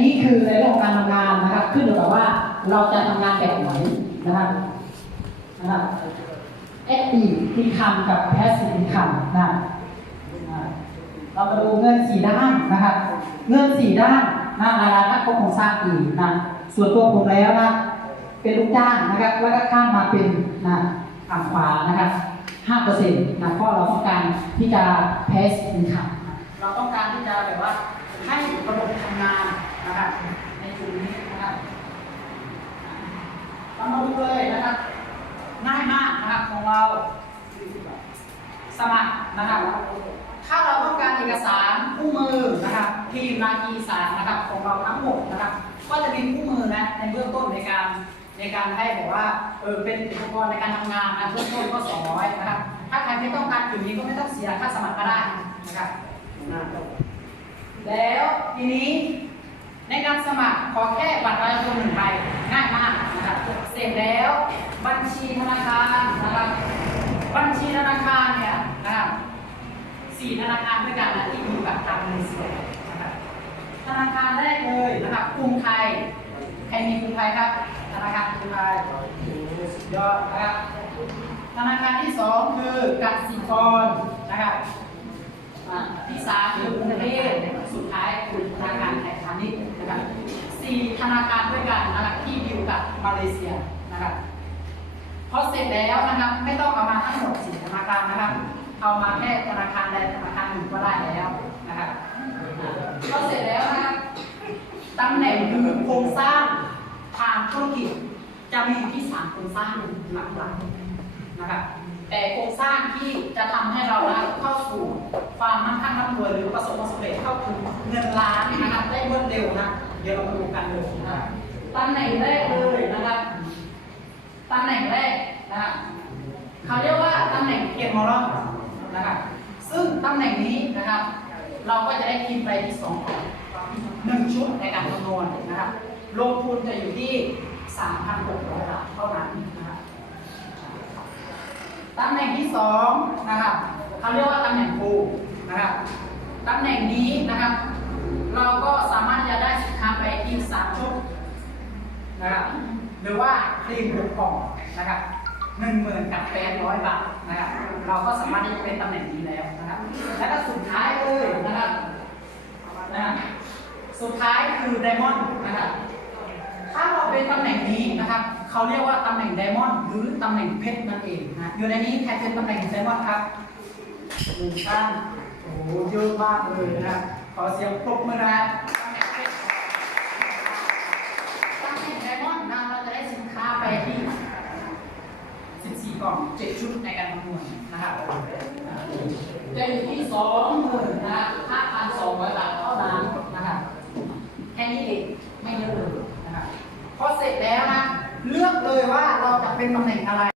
นี้คือในเรื่องของการทำงานนะครับ ขึ้นอยู่กับว่าเราจะทำงานแบบไหนนะครับนะครับเอฟีที่คำกับแพสซีฟคำนะอ่าเรามาดูเงินสี่ด้านนะครับ เงินสี่ด้านนะรายได้ก็คงสร้างอีกนะส่วนตัวผมแล้วนะเป็นลูกจ้างนะครับ แล้วก็ข้ามมาเป็นนะฝั่งขวานะครับห้าเปอร์เซ็นต์นะเพราะเราต้องการที่จะแพสอินคัมเราต้องการที่จะแบบว่าให้บบทำงา นนะครับในจุดนี้นะครับเรามาดูเลยนะครับ ง่ายมากนะครับของเรา สมัครนะครับ ถ้าเราต้องการเอกสารคู่มือนะครับทีมนาทีสารนะครับของเราทั้งหมดนะครับ ก็จะมีคู่มือนะในเบื้องต้นในการในการให้บอกว่าเออเป็นอุปกรณ์ในการทำงานนะเบื้องต้นก็200นะครับ ถ้าใครไม่ต้องการอยู่นี้ก็ไม่ต้องเสียค่าสมัครก็ได้นะครับ แล้วทีนี้ ในการสมัครขอแค่บัตรประชาชนหนึ่งใบง่ายมากนะครับเสร็จแล้วบัญชีธนาคารนะครับบัญชีธนาคารเนี่ยนะครับสี่ธนาคารด้วยกันนะที่อยู่กับทางมาเลเซียนะครับธนาคารแรกเลยนะครับกรุงไทยใครมีกรุงไทยครับ ธนาคารกรุงไทยสุดยอดนะครับธนาคารที่สองคือกสิกรนะครับ อ่าที่สามคือกรุงเทพสุดท้ายคือธนาคารไทยพาณิชย์นะครับสี่ ธนาคารด้วยกันนะครับที่อยู่กับมาเลเซียนะครับพอเสร็จแล้วนะครับไม่ต้องเอามาทั้งหมดสี่ธนาคารนะครับเอามาแค่ธนาคารใดธนาคารหนึ่งก็ได้แล้วนะครับพอเสร็จแล้วนะครับตำแหน่งคือโครงสร้างทางธุรกิจจะมีอยู่ที่สามโครงสร้างหลักๆนะครับ แต่โครงสร้างที่จะทำให้เรานะเข้าสู่ความมั่งคั่งร่ำรวยหรือประสบความสำเร็จเข้าถึงเงินล้านนะครับได้รวดเร็วนะเดี๋ยวเรามาดูกันเลยนะตำแหน่งแรกเลยนะครับตำแหน่งแรกนะครับเขาเรียกว่าตำแหน่งเกียรติมอลนะครับซึ่งตำแหน่งนี้นะครับ เราก็จะได้ทีมไปที่สองหนึ่งชุดในการคำนวณนะครับลงทุนจะอยู่ที่ 3,600บาทเท่านั้น ตำแหน่งที่สองนะครับเขาเรียกว่าตำแหน่งครูนะครับตำแหน่งนี้นะครับ เราก็สามารถจะได้สินค้าไปที่สามชุดนะครับหรือว่าครีมหกกล่องนะครับหนึ่งหมื่นกับแปดร้อยบาทนะครับเราก็สามารถที่จะเป็นตำแหน่งนี้แล้วนะครับแล้วก็สุดท้ายเลยนะครับนะสุดท้ายคือไดมอนด์นะครับถ้าเราเป็นตำแหน่งนี้นะครับ เขาเรียกว่าตำแหน่งไดมอนด์หรือตำแหน่งเพชรนั่นเองนะอยู่ในนี้ใครเป็นตำแหน่งไดมอนด์ครับหนึ่งท่านโอ้โหเยอะมากเลยนะครับขอเสียงปรบมือนะตำแหน่งเพชรตำแหน่งไดมอนด์นะเราจะได้สินค้าไปที่ 14 กล่อง 7 ชุดในการคำนวณนะครับจะอยู่ที่2หมื่นนะ5,200 บาทเท่านั้นนะครับแค่นี้เองไม่เยอะเลยนะครับพอเสร็จแล้ว เลยว่าเราจะเป็นตำแหน่งอะไร